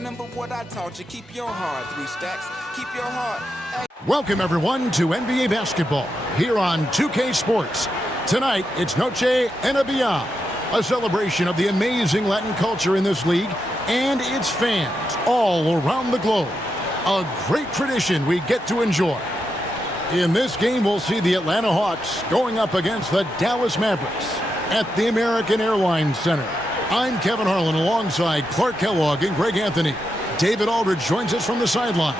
remember what I taught you. Keep your heart, 3 stacks. Keep your heart. Hey. Welcome, everyone, to NBA basketball here on 2K Sports. Tonight, it's Noche and Beyond, a celebration of the amazing Latin culture in this league and its fans all around the globe. A great tradition we get to enjoy. In this game, we'll see the Atlanta Hawks going up against the Dallas Mavericks at the American Airlines Center. I'm Kevin Harlan alongside Clark Kellogg and Greg Anthony. David Aldridge joins us from the sideline.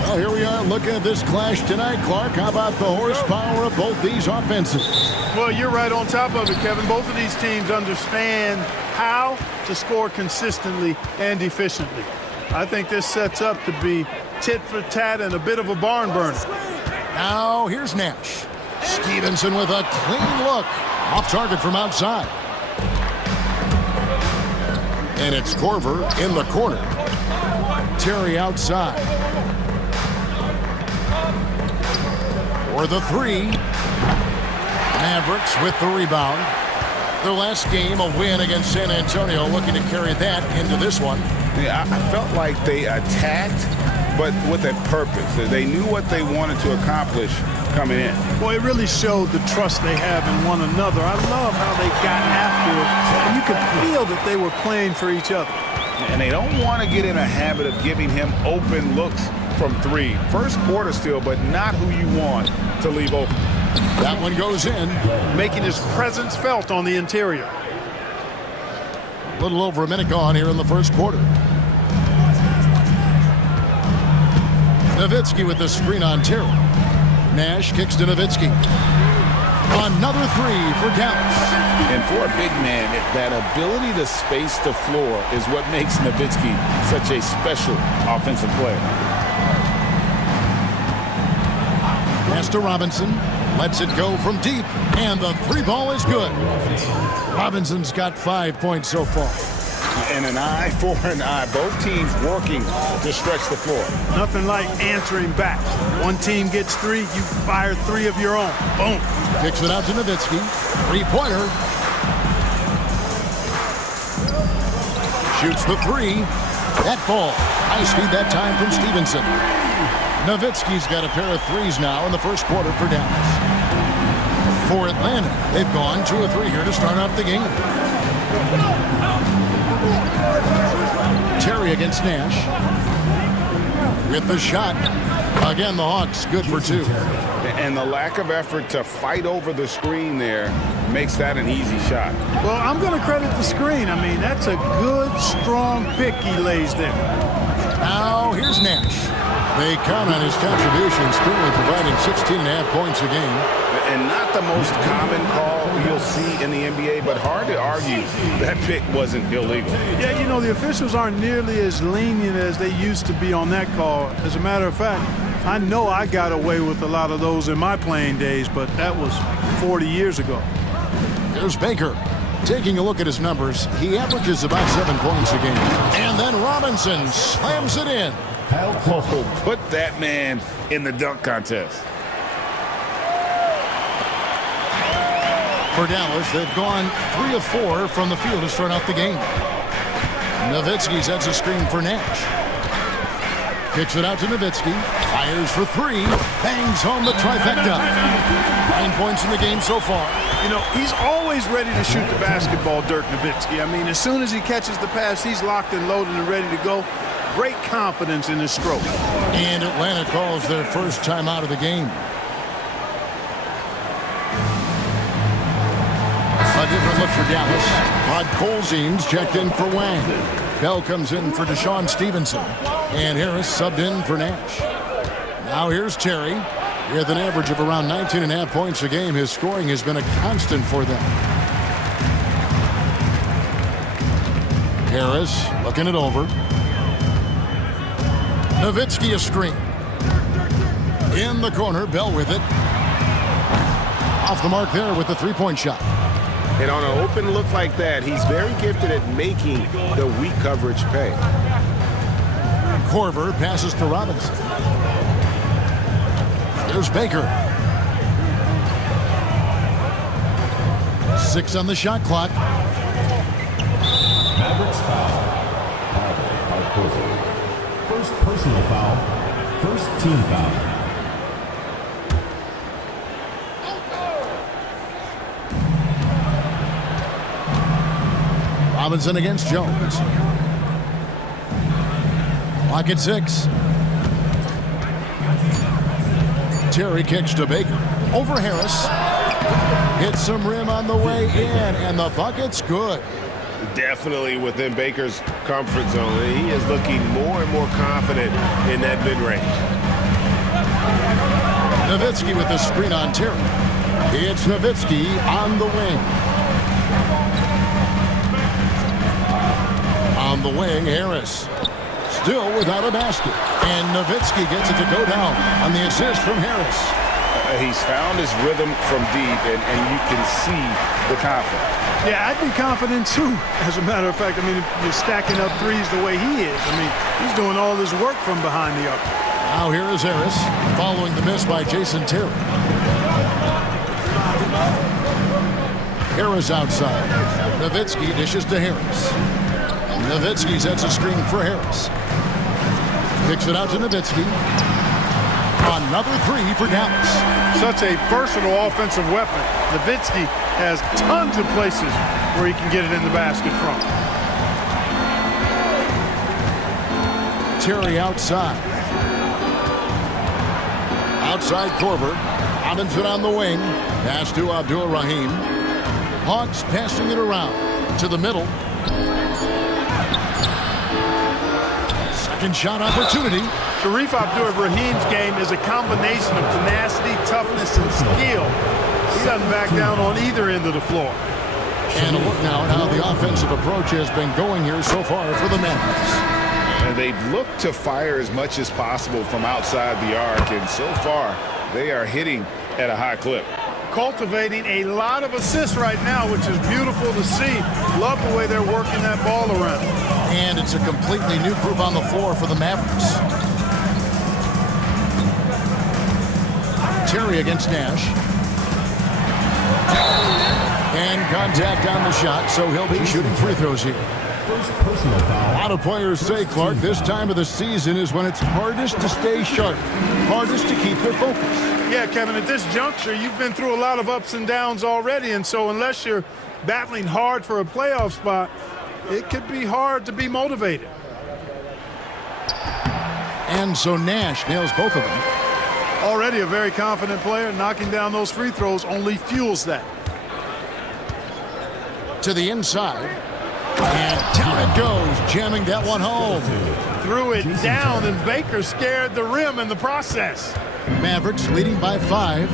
Well, here we are looking at this clash tonight. Clark, how about the horsepower of both these offenses? Well, you're right on top of it, Kevin. Both of these teams understand how to score consistently and efficiently. I think this sets up to be tit for tat and a bit of a barn burner. Now, here's Nash. Stevenson with a clean look. Off target from outside. And it's Korver in the corner. Terry outside. For the 3. Mavericks with the rebound. Their last game, a win against San Antonio, looking to carry that into this one. Yeah, I felt like they attacked, but with a purpose. They knew what they wanted to accomplish coming in. Well, it really showed the trust they have in one another. I love how they got after it, and you could feel that they were playing for each other. And they don't want to get in a habit of giving him open looks from 3. First quarter still, but not who you want to leave open. That one goes in. Making his presence felt on the interior. A little over a minute gone here in the first quarter. Nowitzki with the screen on Terry. Nash kicks to Nowitzki. Another 3 for Dallas. And for a big man, that ability to space the floor is what makes Nowitzki such a special offensive player. Pass to Robinson. Lets it go from deep. And the 3 ball is good. Robinson's got 5 points so far. And an eye for an eye. Both teams working to stretch the floor. Nothing like answering back. One team gets 3, you fire 3 of your own. Boom. Kicks it out to Nowitzki. 3-pointer. Shoots the 3. That ball. High speed that time from Stevenson. Nowitzki's got a pair of 3s now in the first quarter for Dallas. For Atlanta, they've gone 2 of 3 here to start out the game. Terry against Nash. With the shot. Again, the Hawks good for 2. And the lack of effort to fight over the screen there makes that an easy shot. Well, I'm going to credit the screen. I mean, that's a good, strong pick he lays there. Now, here's Nash. They count on his contributions, currently providing 16.5 points a game. And not the most common call you'll see in the NBA, but hard to argue that pick wasn't illegal. Yeah, you know, the officials aren't nearly as lenient as they used to be on that call. As a matter of fact, I know I got away with a lot of those in my playing days, but that was 40 years ago. There's Baker. Taking a look at his numbers, he averages about 7 points a game. And then Robinson slams it in. Oh, put that man in the dunk contest. For Dallas, they've gone 3 of 4 from the field to start out the game. Nowitzki sets a screen for Nash. Kicks it out to Nowitzki. Fires for 3. Bangs home the trifecta. 9 points in the game so far. You know, he's always ready to shoot the basketball, Dirk Nowitzki. I mean, as soon as he catches the pass, he's locked and loaded and ready to go. Great confidence in his stroke. And Atlanta calls their first time out of the game. A different look for Dallas. Rod Colzine's checked in for Wang. Bell comes in for Deshaun Stevenson. And Harris subbed in for Nash. Now here's Terry. With an average of around 19.5 points a game, his scoring has been a constant for them. Harris looking it over. Nowitzki a screen. In the corner, Bell with it. Off the mark there with the three-point shot. And on an open look like that, he's very gifted at making the weak coverage pay. Korver passes to Robinson. Here's Baker. 6 on the shot clock. Mavericks foul. First personal foul. First team foul. Robinson against Jones. Clock at 6. Terry kicks to Baker. Over Harris. Hits some rim on the way in, and the bucket's good. Definitely within Baker's comfort zone. He is looking more and more confident in that mid-range. Nowitzki with the screen on Terry. It's Nowitzki on the wing. On the wing, Harris. Still without a basket. And Nowitzki gets it to go down on the assist from Harris. He's found his rhythm from deep, and you can see the confidence. Yeah, I'd be confident too, as a matter of fact. I mean, if you're stacking up threes the way he is, I mean, he's doing all this work from behind the arc. Now here is Harris, following the miss by Jason Terry. Harris outside. Nowitzki dishes to Harris. Nowitzki sets a screen for Harris. Kicks it out to Nowitzki. Another three for Dallas. Such a versatile offensive weapon. Nowitzki has tons of places where he can get it in the basket from. Terry outside. Outside Korver. Robinson on the wing. Pass to Abdul-Rahim. Hawks passing it around to the middle. Second shot opportunity. Sharif Abdul-Rahim's game is a combination of tenacity, toughness, and skill. He doesn't back down on either end of the floor. And a look now at how the offensive approach has been going here so far for the Mavericks. And they've looked to fire as much as possible from outside the arc, and so far they are hitting at a high clip. Cultivating a lot of assists right now, which is beautiful to see. Love the way they're working that ball around. And it's a completely new group on the floor for the Mavericks. Terry against Nash. And contact on the shot, so he'll be shooting free throws here. A lot of players say, Clark, this time of the season is when it's hardest to stay sharp, hardest to keep their focus. Yeah, Kevin, at this juncture, you've been through a lot of ups and downs already, and so unless you're battling hard for a playoff spot, it could be hard to be motivated. And so Nash nails both of them. Already a very confident player. Knocking down those free throws only fuels that. To the inside. And down it goes, jamming that one home. Threw it down, and Baker scared the rim in the process. Mavericks leading by 5.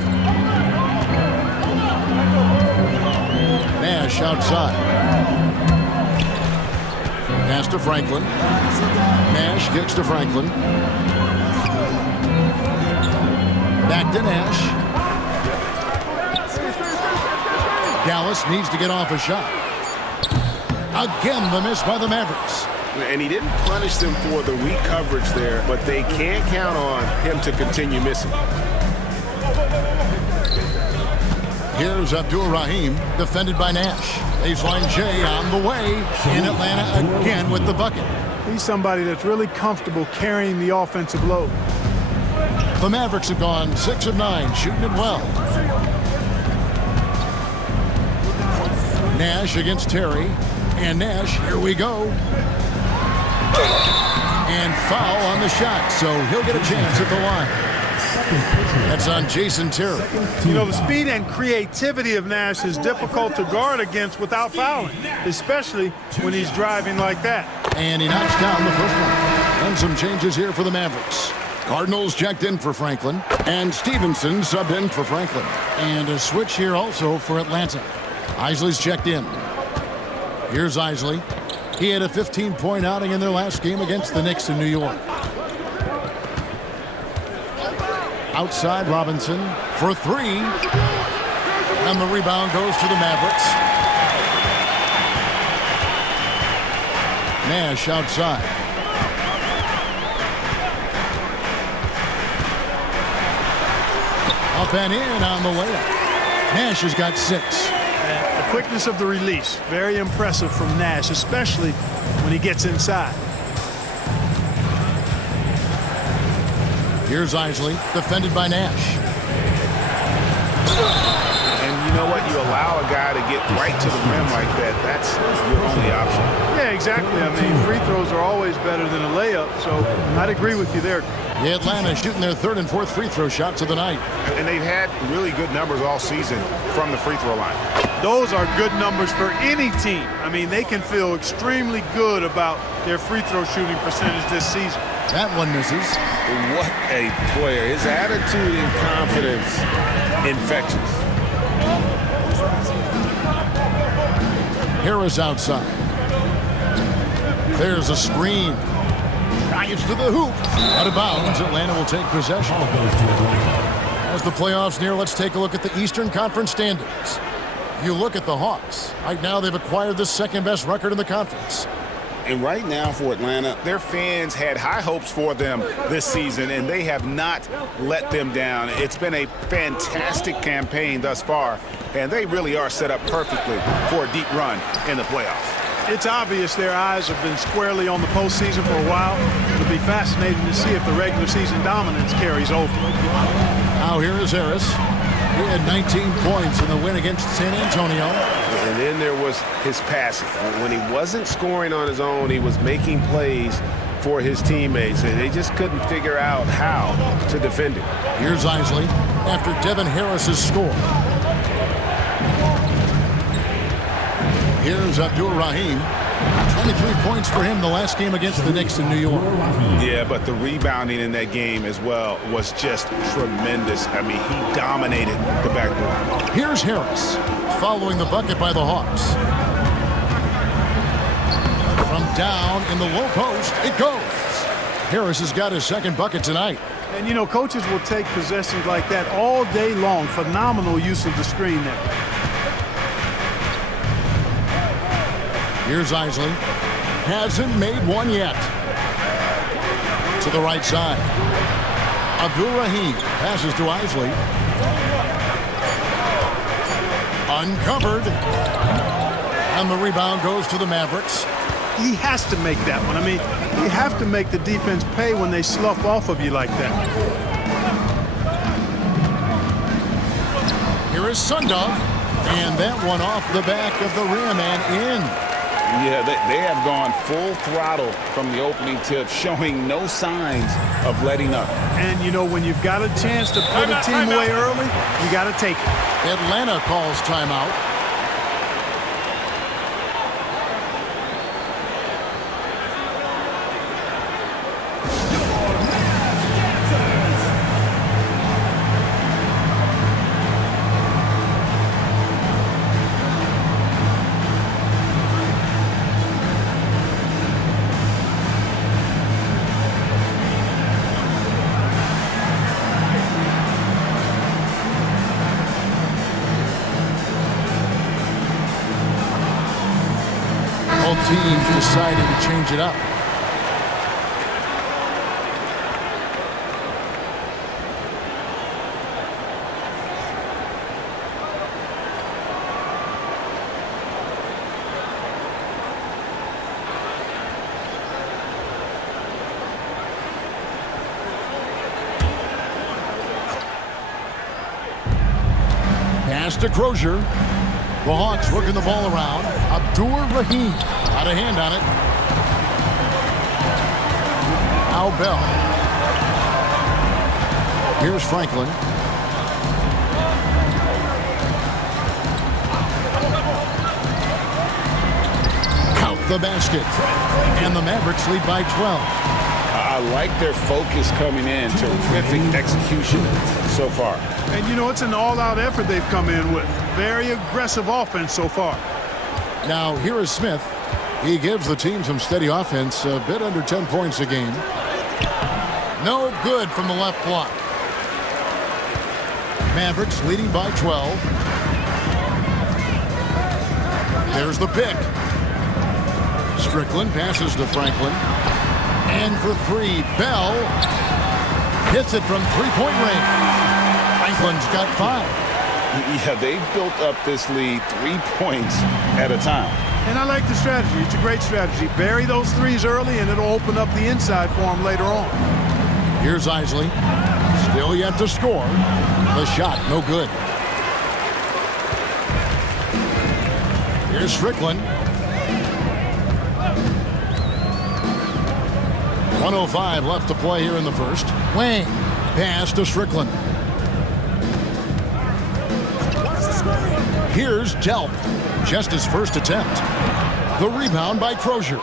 Nash outside. Pass to Franklin. Nash kicks to Franklin. Back to Nash. Dallas needs to get off a shot. Again, the miss by the Mavericks. And he didn't punish them for the weak coverage there, but they can't count on him to continue missing. Here's Abdul-Rahim, defended by Nash. Baseline J on the way. In Atlanta again with the bucket. He's somebody that's really comfortable carrying the offensive load. The Mavericks have gone 6 of 9, shooting it well. Nash against Terry. And Nash, here we go. And foul on the shot, so he'll get a chance at the line. That's on Jason Terry. You know, the speed and creativity of Nash is difficult to guard against without fouling, especially when he's driving like that. And he knocks down the first one. And some changes here for the Mavericks. Cardinals checked in for Franklin, and Stevenson subbed in for Franklin. And a switch here also for Atlanta. Isley's checked in. Here's Isley. He had a 15-point outing in their last game against the Knicks in New York. Outside Robinson for 3. And the rebound goes to the Mavericks. Nash outside. Up and in on the layup. Nash has got 6. And the quickness of the release, very impressive from Nash, especially when he gets inside. Here's Isley, defended by Nash. And you know what? You allow a guy to get right to the rim like that. That's your only option. Yeah, exactly. I mean, free throws are always better than a layup, so I'd agree with you there. The Atlanta shooting their 3rd and 4th free throw shots of the night. And they've had really good numbers all season from the free throw line. Those are good numbers for any team. I mean, they can feel extremely good about their free throw shooting percentage this season. That one misses. What a player. His attitude and confidence infectious. Harris outside. There's a screen. Drives to the hoop. Out of bounds. Atlanta will take possession. As the playoffs near, let's take a look at the Eastern Conference standings. You look at the Hawks. Right now, they've acquired the 2nd-best record in the conference. And right now for Atlanta, their fans had high hopes for them this season, and they have not let them down. It's been a fantastic campaign thus far, and they really are set up perfectly for a deep run in the playoffs. It's obvious their eyes have been squarely on the postseason for a while. It'll be fascinating to see if the regular season dominance carries over. Now here is Harris. He had 19 points in the win against San Antonio. And then there was his passing. When he wasn't scoring on his own, he was making plays for his teammates, and they just couldn't figure out how to defend him. Here's Isley after Devin Harris's score. Here's Abdul-Rahim. 23 points for him the last game against the Knicks in New York. Yeah, but the rebounding in that game as well was just tremendous. I mean, he dominated the backboard. Here's Harris following the bucket by the Hawks. From down in the low post, it goes. Harris has got his 2nd bucket tonight. And, you know, coaches will take possessions like that all day long. Phenomenal use of the screen there. Here's Isley. Hasn't made one yet. To the right side. Abdul-Rahim passes to Isley. Uncovered. And the rebound goes to the Mavericks. He has to make that one. I mean, you have to make the defense pay when they slough off of you like that. Here is Sundov. And that one off the back of the rim and in. Yeah, they have gone full throttle from the opening tip, showing no signs of letting up. And, you know, when you've got a chance to put a team away early, you got to take it. Atlanta calls timeout. Teams decided to change it up. Pass to Crozier. The Hawks working the ball around. Abdul-Rahim out of hand on it. Al Bell. Here's Franklin. Count the basket. And the Mavericks lead by 12. I like their focus coming in. Terrific execution so far. And, you know, it's an all-out effort they've come in with. Very aggressive offense so far. Now, here is Smith. He gives the team some steady offense, a bit under 10 points a game. No good from the left block. Mavericks leading by 12. There's the pick. Strickland passes to Franklin. And for three, Bell hits it from three-point range. Franklin's got 5. Yeah, they've built up this lead 3 points at a time. And I like the strategy. It's a great strategy. Bury those threes early, and it'll open up the inside for him later on. Here's Isley. Still yet to score. The shot, no good. Here's Strickland. 1:05 left to play here in the first. Wayne, pass to Strickland. Here's Delp. Just his first attempt. The rebound by Crozier.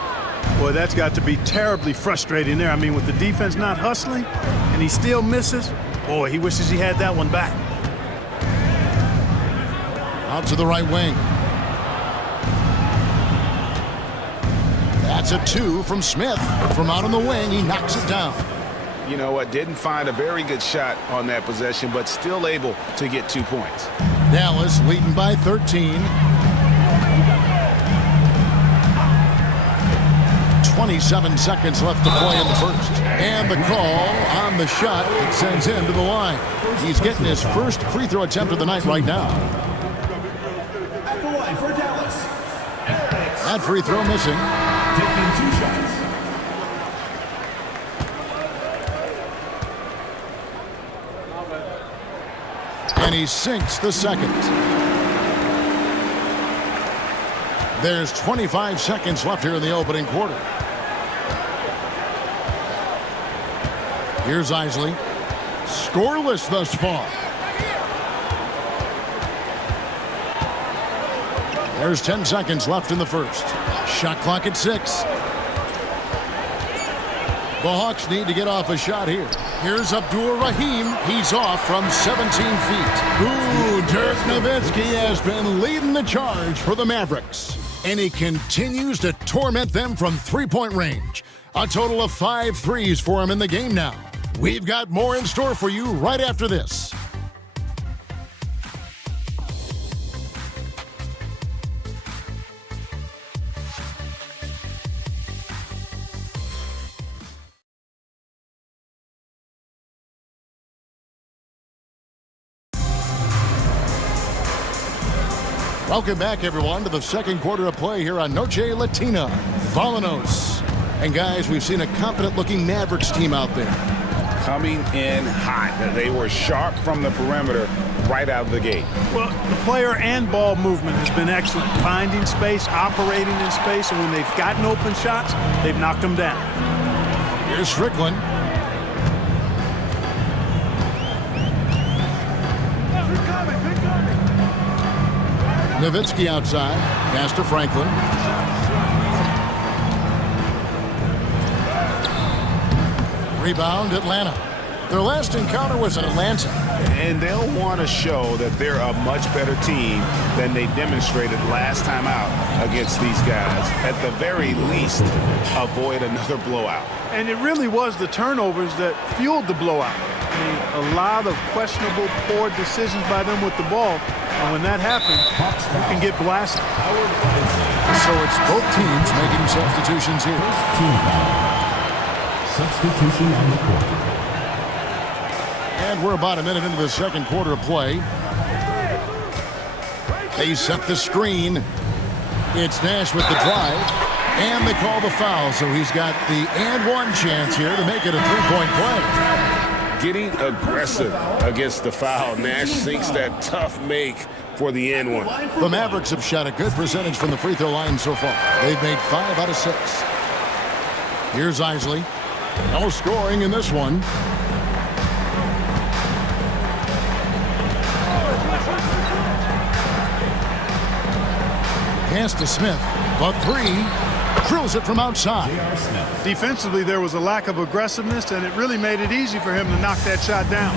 Boy, that's got to be terribly frustrating there. I mean, with the defense not hustling, and he still misses, boy, he wishes he had that one back. Out to the right wing. That's a 2 from Smith. From out on the wing, he knocks it down. You know what? Didn't find a very good shot on that possession, but still able to get 2 points. Dallas leading by 13. 27 seconds left to play in the first. And the call on the shot that sends him to the line. He's getting his first free throw attempt of the night right now. At the line for Dallas. That free throw missing. Taking 2 shots. And he sinks the second. There's 25 seconds left here in the opening quarter. Here's Isley. Scoreless thus far. There's 10 seconds left in the first. Shot clock at 6. The Hawks need to get off a shot here. Here's Abdur-Rahim. He's off from 17 feet. Ooh, Dirk Nowitzki has been leading the charge for the Mavericks. And he continues to torment them from three-point range. A total of 5 threes for him in the game now. We've got more in store for you right after this. Welcome back, everyone, to the second quarter of play here on Noche Latina. Volanos. And, guys, we've seen a confident-looking Mavericks team out there. Coming in hot. They were sharp from the perimeter right out of the gate. Well, the player and ball movement has been excellent. Finding space, operating in space, and when they've gotten open shots, they've knocked them down. Here's Strickland. Nowitzki outside. Pass to Franklin. Rebound, Atlanta. Their last encounter was in Atlanta. And they'll want to show that they're a much better team than they demonstrated last time out against these guys. At the very least, avoid another blowout. And it really was the turnovers that fueled the blowout. I mean, a lot of questionable, poor decisions by them with the ball. And when that happens, you can get blasted. So it's both teams making substitutions here. Team foul. Substitution on the court. And we're about a minute into the second quarter of play. They set the screen. It's Nash with the drive. And they call the foul, so he's got the and one chance here to make it a three-point play. Getting aggressive against the foul. Nash sinks that tough make for the and one. The Mavericks have shot a good percentage from the free throw line so far. They've made 5 out of 6. Here's Isley. No scoring in this one. Pass to Smith. The 3. Drills it from outside. Defensively, there was a lack of aggressiveness, and it really made it easy for him to knock that shot down.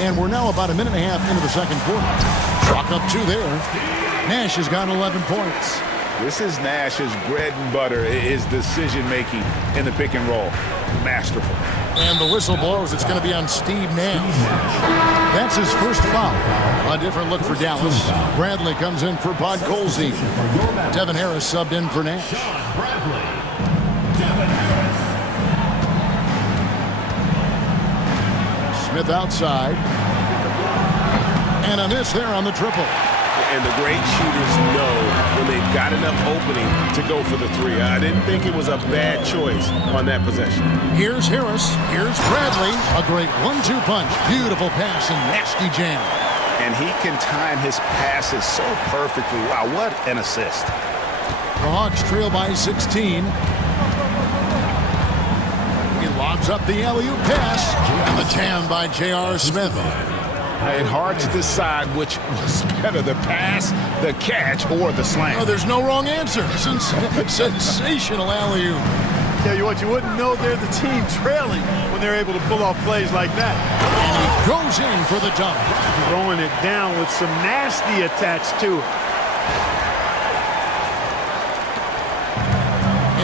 And we're now about a minute and a half into the second quarter. Chalk up 2 there. Nash has got 11 points. This is Nash's bread and butter, his decision-making in the pick and roll. Masterful. And the whistle blows. It's going to be on Steve Nash. That's his first foul. A different look for Dallas. Bradley comes in for Bud Colsey. Devin Harris subbed in for Nash. Smith outside. And a miss there on the triple. And the great shooters know when they've got enough opening to go for the three. I didn't think it was a bad choice on that possession. Here's Harris. Here's Bradley. A great 1-2 punch. Beautiful pass and nasty jam. And he can time his passes so perfectly. Wow, what an assist. The Hawks trail by 16. He lobs up the alley-oop pass. And the jam by J.R. Smith. It's hard to decide which was better, the pass, the catch, or the slam. Oh, there's no wrong answer. Sensational alley-oop. Tell you what, you wouldn't know they're the team trailing when they're able to pull off plays like that. And he goes in for the dunk. Throwing it down with some nasty attached to it.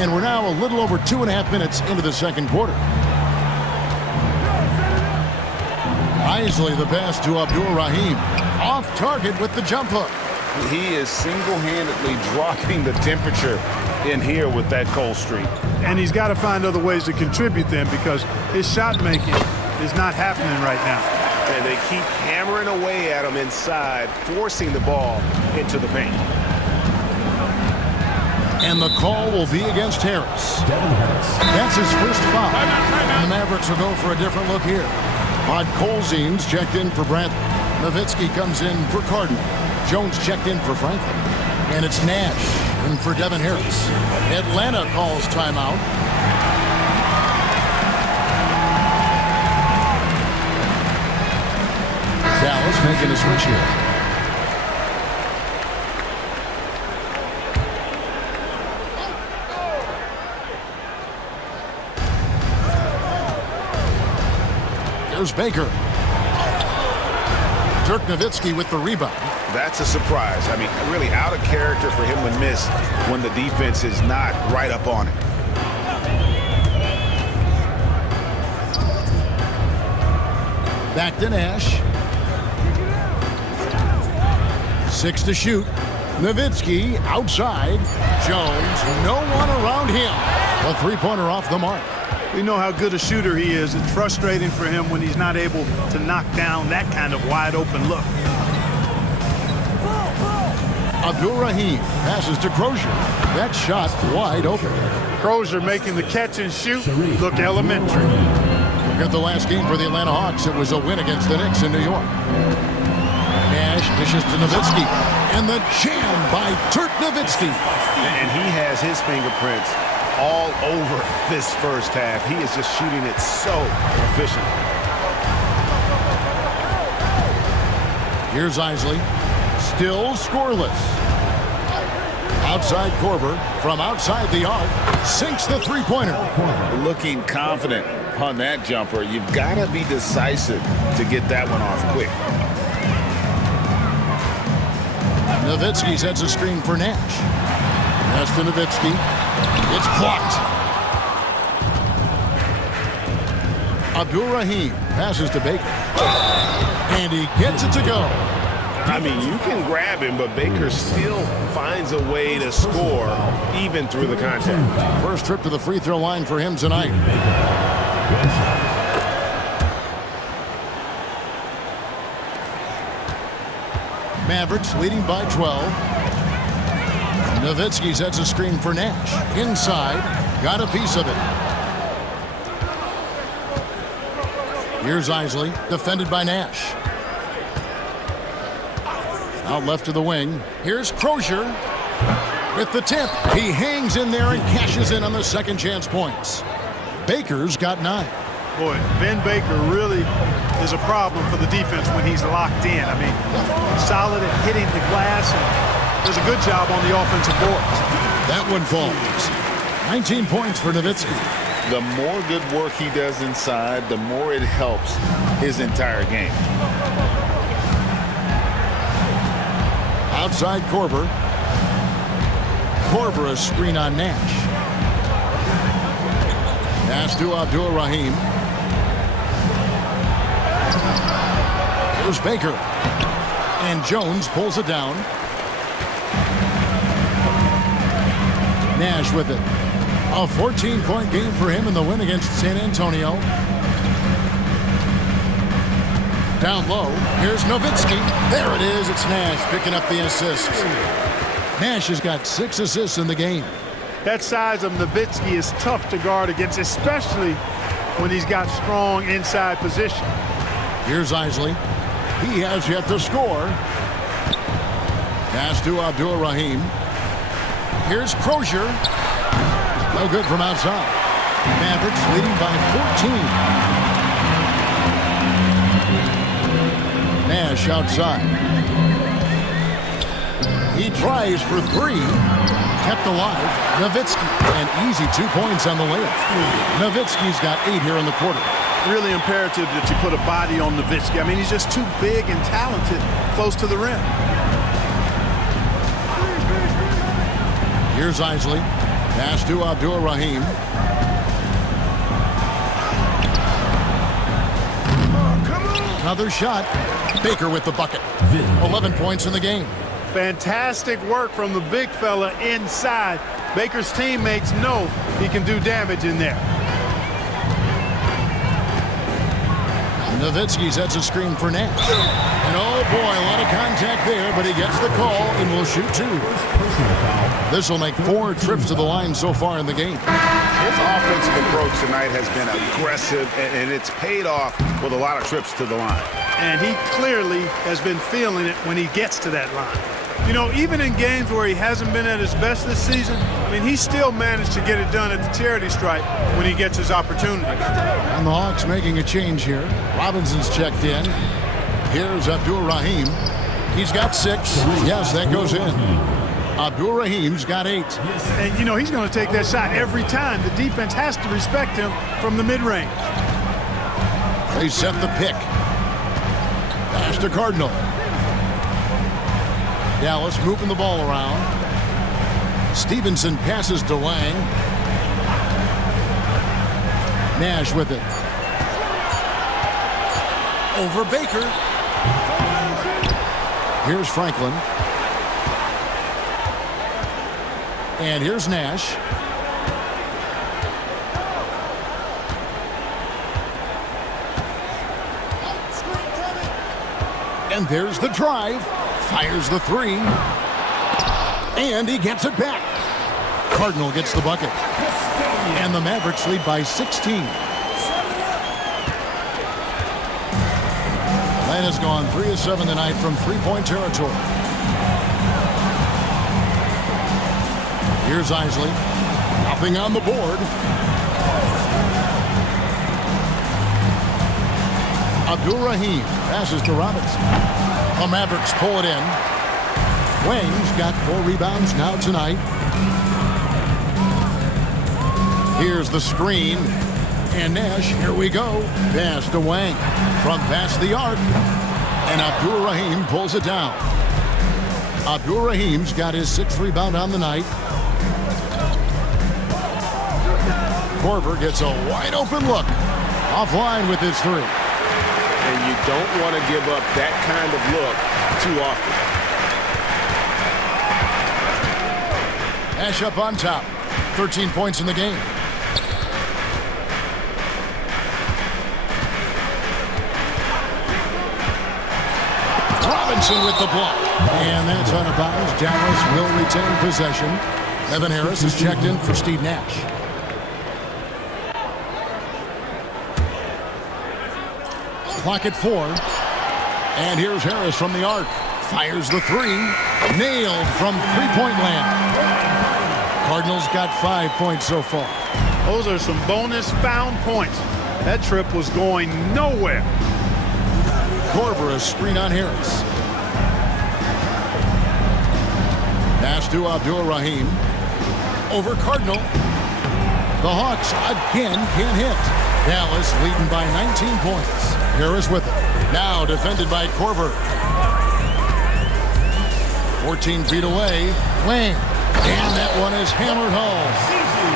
And we're now a little over 2.5 minutes into the second quarter. Isley the pass to Abdul-Rahim. Off target with the jump hook. He is single-handedly dropping the temperature in here with that cold streak. And he's got to find other ways to contribute then because his shot making is not happening right now. And they keep hammering away at him inside, forcing the ball into the paint. And the call will be against Harris. That's his first foul. And the Mavericks will go for a different look here. Bud Colsey's checked in for Bradley. Nowitzki comes in for Cardinal. Jones checked in for Franklin. And it's Nash in for Devin Harris. Atlanta calls timeout. Dallas making a switch here. Here's Baker. Dirk Nowitzki with the rebound. That's a surprise. I mean, really out of character for him to miss when the defense is not right up on it. Back to Nash. 6 to shoot. Nowitzki outside. Jones, no one around him. A three-pointer off the mark. We know how good a shooter he is. It's frustrating for him when he's not able to knock down that kind of wide-open look. Abdul-Rahim passes to Crozier. That shot wide open. Crozier making the catch and shoot look elementary. Look at the last game for the Atlanta Hawks. It was a win against the Knicks in New York. Nash dishes to Nowitzki. And the jam by Dirk Nowitzki. And he has his fingerprints all over this first half. He is just shooting it so efficient. Here's Isley. Still scoreless. Outside Korver from outside the arc. Sinks the three-pointer. Looking confident on that jumper. You've got to be decisive to get that one off quick. Nowitzki sets a screen for Nash. Pass to Nowitzki. It's blocked. Abdul-Rahim passes to Baker. And he gets it to go. I mean, you can grab him, but Baker still finds a way to score even through the contact. First trip to the free throw line for him tonight. Mavericks leading by 12. Nowitzki sets a screen for Nash. Inside, got a piece of it. Here's Isley, defended by Nash. Out left to the wing. Here's Crozier with the tip. He hangs in there and cashes in on the second chance points. Baker's got 9. Boy, Ben Baker really is a problem for the defense when he's locked in. I mean, solid at hitting the glass and does a good job on the offensive boards. That one falls. 19 points for Nowitzki. The more good work he does inside, the more it helps his entire game. Outside Korver. Korver a screen on Nash. Pass to Abdul-Rahim. Here's Baker. And Jones pulls it down. Nash with it. A 14-point game for him in the win against San Antonio. Down low. Here's Nowitzki. There it is. It's Nash picking up the assist. Nash has got 6 assists in the game. That size of Nowitzki is tough to guard against, especially when he's got strong inside position. Here's Isley. He has yet to score. Pass to Abdul-Rahim. Here's Crozier. No good from outside. Mavericks leading by 14. Nash outside. He tries for 3. Kept alive. Nowitzki. An easy 2 points on the layup. Nowitzki's got 8 here in the quarter. Really imperative that you put a body on Nowitzki. I mean, he's just too big and talented close to the rim. Here's Isley. Pass to Abdul-Rahim. Another shot. Baker with the bucket. 11 points in the game. Fantastic work from the big fella inside. Baker's teammates know he can do damage in there. Nowitzki sets a screen for Nash. And oh boy, a lot of contact there, but he gets the call and will shoot 2. This will make 4 trips to the line so far in the game. His offensive approach tonight has been aggressive, and it's paid off with a lot of trips to the line. And he clearly has been feeling it when he gets to that line. You know, even in games where he hasn't been at his best this season, I mean, he still managed to get it done at the charity stripe when he gets his opportunity. And the Hawks making a change here. Robinson's checked in. Here's Abdul-Rahim. He's got 6. Yes, that goes in. Abdul-Rahim's got 8. And, you know, he's going to take that shot every time. The defense has to respect him from the mid-range. They set the pick. Pass to Cardinal. Dallas moving the ball around. Stevenson passes to Lang. Nash with it. Over Baker. Here's Franklin. And here's Nash. And there's the drive. Fires the 3. And he gets it back. Cardinal gets the bucket. And the Mavericks lead by 16. Atlanta's gone 3 of 7 tonight from 3-point territory. Here's Isley. Nothing on the board. Abdul-Rahim passes to Robinson. The Mavericks pull it in. Wang's got 4 rebounds now tonight. Here's the screen. And Nash, here we go. Pass to Wang. From past the arc. And Abdul-Rahim pulls it down. Abdul-Rahim's got his 6th rebound on the night. Korver gets a wide open look. Offline with his 3. And you don't want to give up that kind of look too often. Nash up on top. 13 points in the game. Robinson with the block. And that's out of bounds. Dallas will retain possession. Evan Harris is checked in for Steve Nash. Clock at 4. And here's Harris from the arc. Fires the 3. Nailed from 3-point land. Cardinals got 5 points so far. Those are some bonus found points. That trip was going nowhere. Korver, a screen on Harris. Pass to Abdul-Rahim. Over Cardinal. The Hawks again can't hit. Dallas leading by 19 points. Harris with it. Now defended by Korver. 14 feet away. Lang. And that one is hammered home.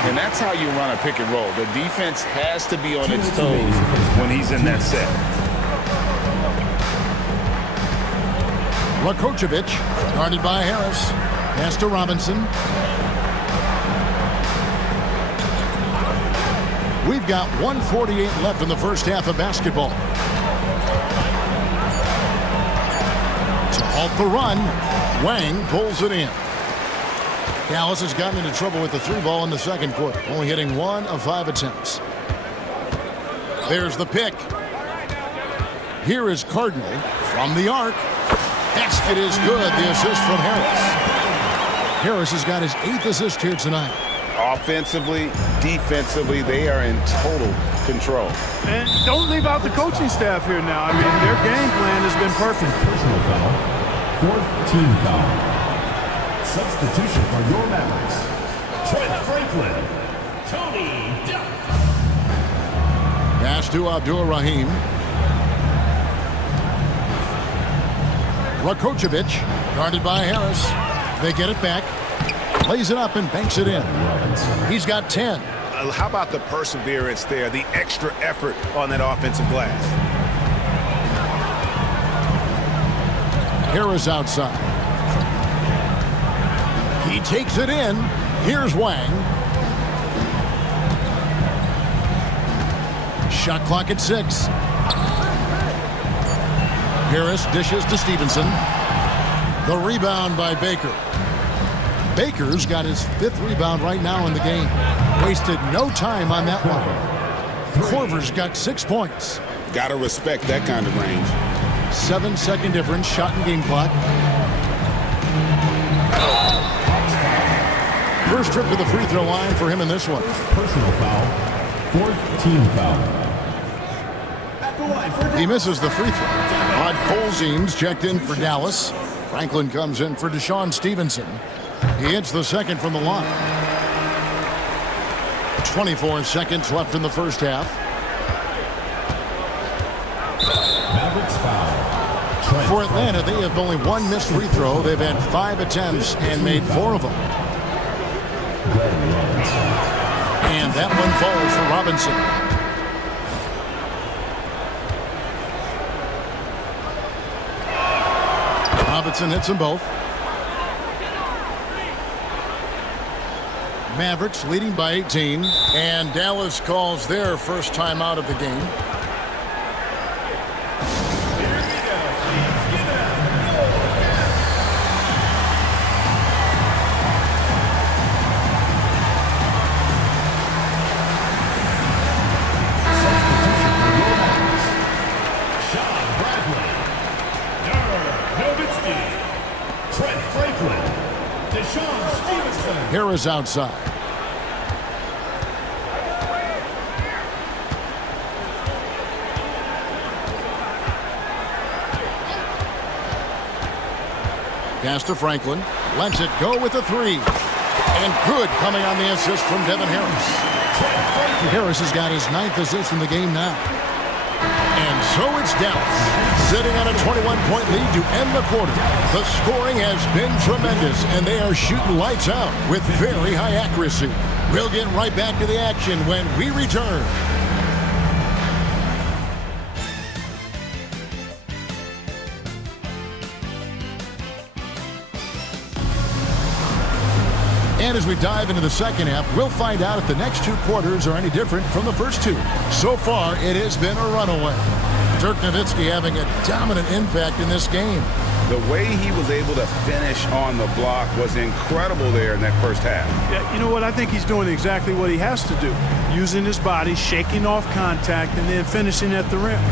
And that's how you run a pick and roll. The defense has to be on its toes when he's in that set. Rakocevic, guarded by Harris. Pass to Robinson. We've got 1:48 left in the first half of basketball. To halt the run, Wang pulls it in. Dallas has gotten into trouble with the three ball in the second quarter, only hitting 1 of 5 attempts. There's the pick. Here is Cardinal from the arc. Basket is good. The assist from Harris. Harris has got his 8th assist here tonight. Offensively, defensively, they are in total control. And don't leave out the coaching staff here now. I mean, their game plan has been perfect. Personal foul. 4th team foul. Substitution for your Mavericks. Trent Franklin. Tony Duck. Pass to Abdul-Rahim. Rakocevic, guarded by Harris. They get it back. Lays it up and banks it in. He's got 10. How about the perseverance there, the extra effort on that offensive glass? Harris outside. He takes it in. Here's Wang. Shot clock at 6. Harris dishes to Stevenson. The rebound by Baker. Baker's got his 5th rebound right now in the game. Wasted no time on that one. Korver's got 6 points. Gotta respect that kind of range. 7-second difference, shot and game clock. First trip to the free throw line for him in this one. Personal foul. 4th team foul. He misses the free throw. Rod Colzines checked in for Dallas. Franklin comes in for Deshaun Stevenson. He hits the second from the line. 24 seconds left in the first half. Mavericks foul. For Atlanta, they have only 1 missed free throw. They've had 5 attempts and made 4 of them. And that one falls for Robinson. Robinson hits them both. Mavericks leading by 18, and Dallas calls their first time out of the game. Harris outside. Pass to Franklin. Lets it go with a 3. And good coming on the assist from Devin Harris. Harris has got his 9th assist in the game now. And so it's Dallas, sitting on a 21-point lead to end the quarter. The scoring has been tremendous, and they are shooting lights out with very high accuracy. We'll get right back to the action when we return. And as we dive into the second half, we'll find out if the next 2 quarters are any different from the first 2. So far, it has been a runaway. Dirk Nowitzki having a dominant impact in this game. The way he was able to finish on the block was incredible there in that first half. Yeah, you know what? I think he's doing exactly what he has to do. Using his body, shaking off contact, and then finishing at the rim.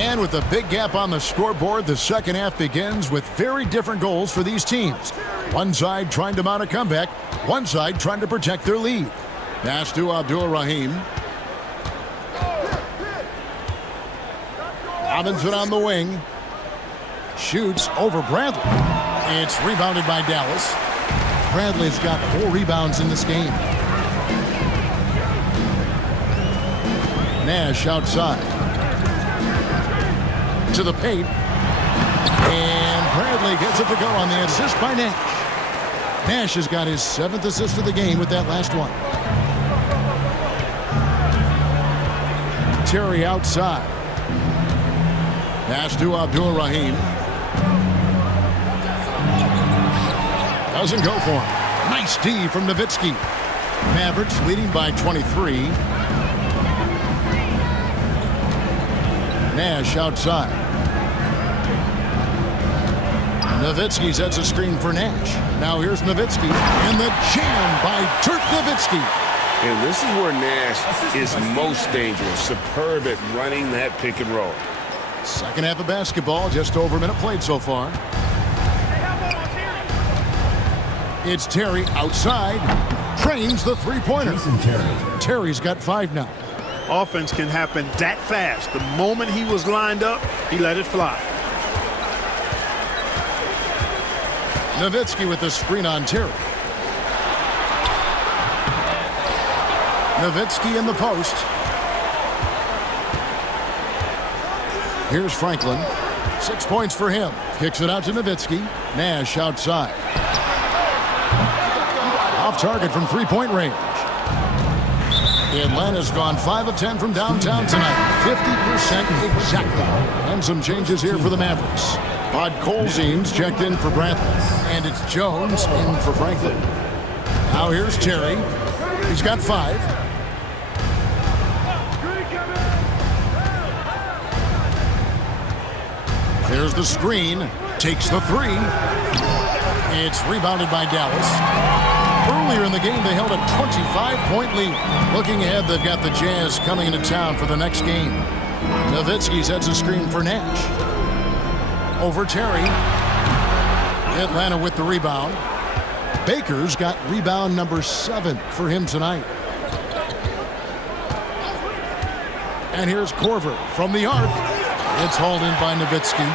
And with a big gap on the scoreboard, the second half begins with very different goals for these teams. One side trying to mount a comeback, one side trying to protect their lead. Pass to Abdul-Rahim. Robinson on the wing. Shoots over Bradley. It's rebounded by Dallas. Bradley's got 4 rebounds in this game. Nash outside. To the paint. And Bradley gets it to go on the assist by Nash. Nash has got his 7th assist of the game with that last one. Terry outside. Pass to Abdul-Rahim. Doesn't go for him. Nice D from Nowitzki. Mavericks leading by 23. Nash outside. Nowitzki sets a screen for Nash. Now here's Nowitzki. And the jam by Dirk Nowitzki. And this is where Nash is most dangerous. Superb at running that pick and roll. Second half of basketball, just over a minute played so far. It's Terry outside. Trains the three-pointer. Terry's got 5 now. Offense can happen that fast. The moment he was lined up, he let it fly. Nowitzki with the screen on Terry. Nowitzki in the post. Here's Franklin. 6 points for him. Kicks it out to Nowitzki. Nash outside. Off target from three-point range. Atlanta's gone 5 of 10 from downtown tonight. 50% exactly. And some changes here for the Mavericks. Podkolzien's checked in for Bradley. And it's Jones in for Franklin. Now here's Terry. He's got 5. There's the screen. Takes the 3. It's rebounded by Dallas. Earlier in the game, they held a 25-point lead. Looking ahead, they've got the Jazz coming into town for the next game. Nowitzki sets a screen for Nash. Over Terry. Atlanta with the rebound. Baker's got rebound number 7 for him tonight. And here's Korver from the arc. It's hauled in by Nowitzki.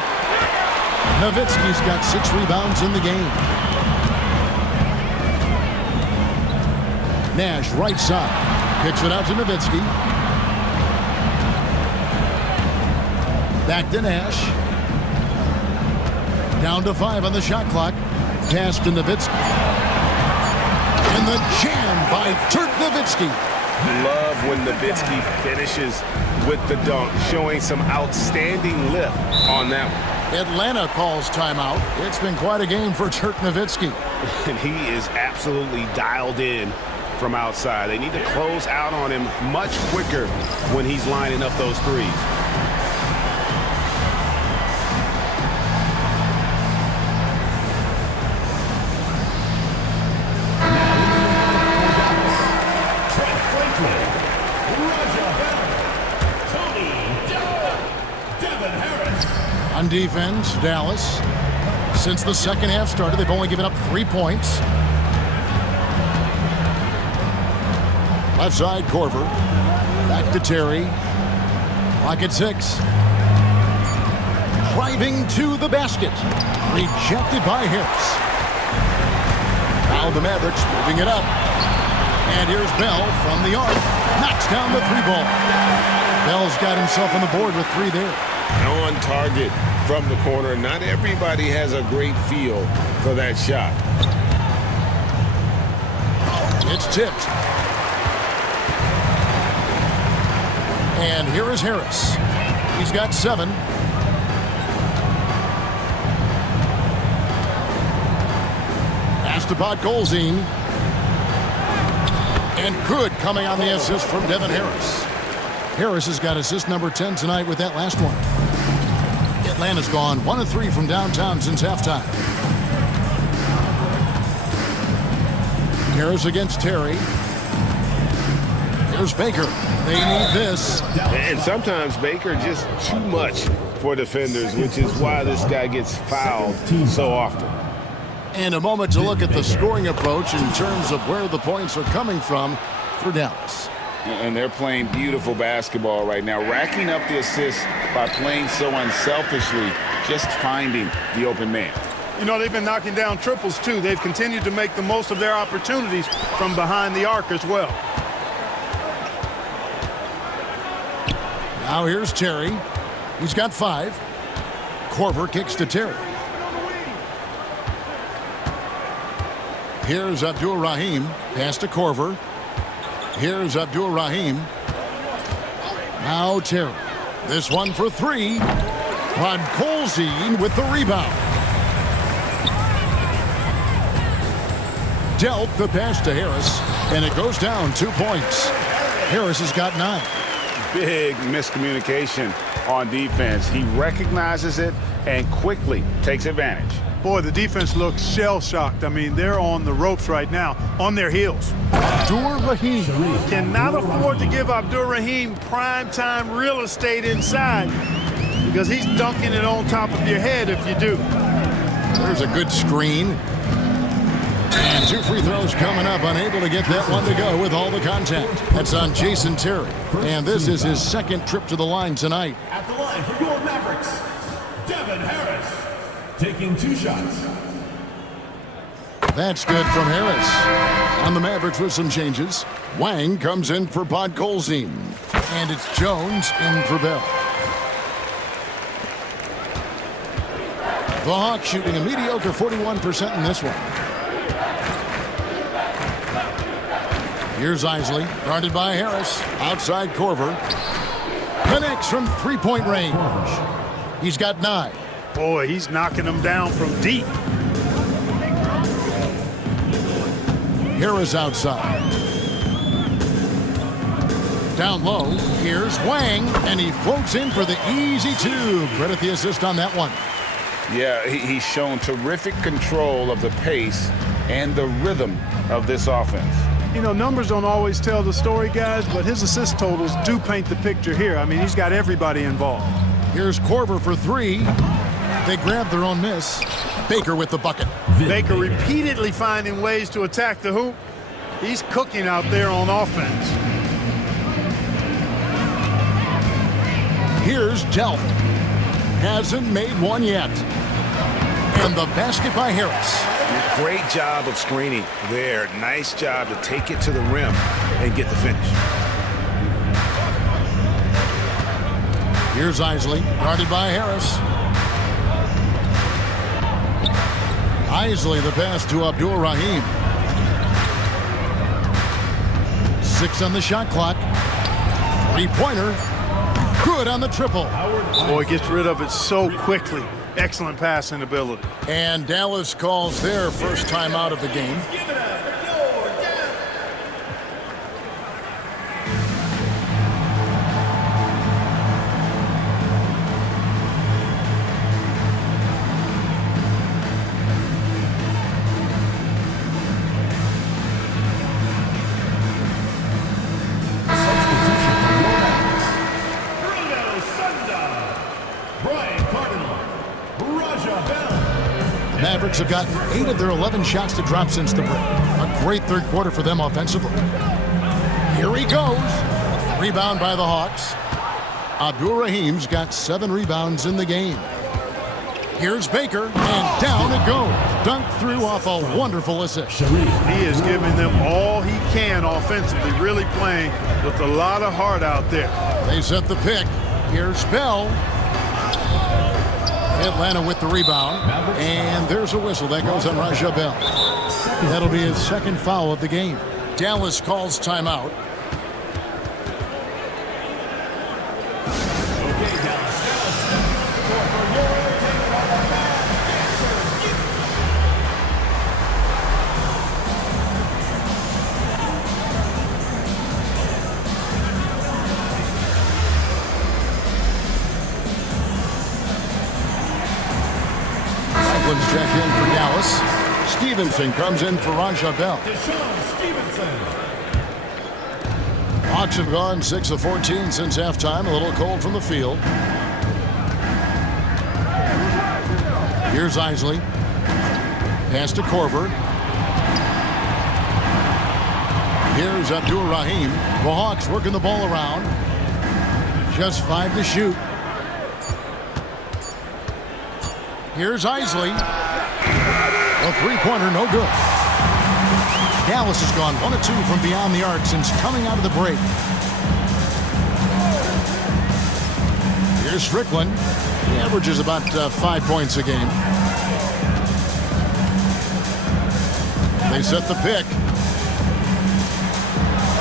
Nowitzki's got 6 rebounds in the game. Nash right side. Kicks it out to Nowitzki. Back to Nash. Down to 5 on the shot clock. Pass to Nowitzki. And the jam by Dirk Nowitzki. Love when Nowitzki finishes with the dunk, showing some outstanding lift on that one. Atlanta calls timeout. It's been quite a game for Dirk Nowitzki. And he is absolutely dialed in from outside. They need to close out on him much quicker when he's lining up those threes. On defense, Dallas. Since the second half started, they've only given up 3 points. Left side, Korver. Back to Terry. Clock at 6. Driving to the basket. Rejected by Harris. Now the Mavericks moving it up. And here's Bell from the arc. Knocks down the 3-ball. Bell's got himself on the board with 3 there. On target from the corner. Not everybody has a great feel for that shot. It's tipped. And here is Harris. He's got 7. Pass to Podkolzien. And good coming on the assist from Devin Harris. Harris has got assist number 10 tonight with that last one. Atlanta's gone 1 of 3 from downtown since halftime. Harris against Terry. Here's Baker. They need this. And sometimes Baker just too much for defenders, which is why this guy gets fouled so often. And a moment to look at the scoring approach in terms of where the points are coming from for Dallas. And they're playing beautiful basketball right now, racking up the assists by playing so unselfishly, just finding the open man. You know, they've been knocking down triples, too. They've continued to make the most of their opportunities from behind the arc as well. Now here's Terry. He's got 5. Korver kicks to Terry. Here's Abdul-Rahim. Pass to Korver. Here's Abdul-Rahim. Now Terry. This one for three. Podkolzin with the rebound. Dealt the pass to Harris, and it goes down 2 points. Harris has got 9. Big miscommunication on defense. He recognizes it and quickly takes advantage. Boy, the defense looks shell-shocked. I mean, they're on the ropes right now, on their heels. Abdur-Rahim cannot afford to give Abdur-Rahim prime-time real estate inside because he's dunking it on top of your head if you do. There's a good screen. And 2 free throws coming up, unable to get that one to go with all the contact. That's on Jason Terry. And this is his second trip to the line tonight. At the line for your Mavericks, Devin Harris, taking 2 shots. That's good from Harris. On the Mavericks with some changes, Wang comes in for Podkolzin. And it's Jones in for Bell. The Hawks shooting a mediocre 41% in this one. Here's Isley, guarded by Harris. Outside Korver. Connects from three-point range. He's got 9. Boy, he's knocking them down from deep. Harris outside. Down low, here's Wang, and he floats in for the easy 2. Credit the assist on that one. Yeah, he's shown terrific control of the pace and the rhythm of this offense. You know, numbers don't always tell the story, guys, but his assist totals do paint the picture here. I mean, he's got everybody involved. Here's Korver for 3. They grab their own miss. Baker with the bucket. Baker repeatedly finding ways to attack the hoop. He's cooking out there on offense. Here's Delp. Hasn't made one yet. And the basket by Harris. Great job of screening there. Nice job to take it to the rim and get the finish. Here's Isley, guarded by Harris. Isley, the pass to Abdur-Rahim. 6 on the shot clock. 3-pointer. Good on the triple. Boy, gets rid of it so quickly. Excellent passing ability. And Dallas calls their first time out of the game. Mavericks have gotten 8 of their 11 shots to drop since the break. A great third quarter for them offensively. Here he goes. Rebound by the Hawks. Abdur-Rahim's got 7 rebounds in the game. Here's Baker, and down it goes. Dunked through off a wonderful assist. He is giving them all he can offensively, really playing with a lot of heart out there. They set the pick. Here's Bell. Atlanta with the rebound, and there's a whistle. That goes on Raja Bell. That'll be his second foul of the game. Dallas calls timeout. Check in for Dallas. Stevenson comes in for Raja Bell. Hawks have gone 6 of 14 since halftime. A little cold from the field. Here's Isley. Pass to Korver. Here's Abdur-Rahim. The Hawks working the ball around. Just 5 to shoot. Here's Isley. A three-pointer, no good. Dallas has gone 1 of 2 from beyond the arc since coming out of the break. Here's Strickland. He averages about 5 points a game. They set the pick.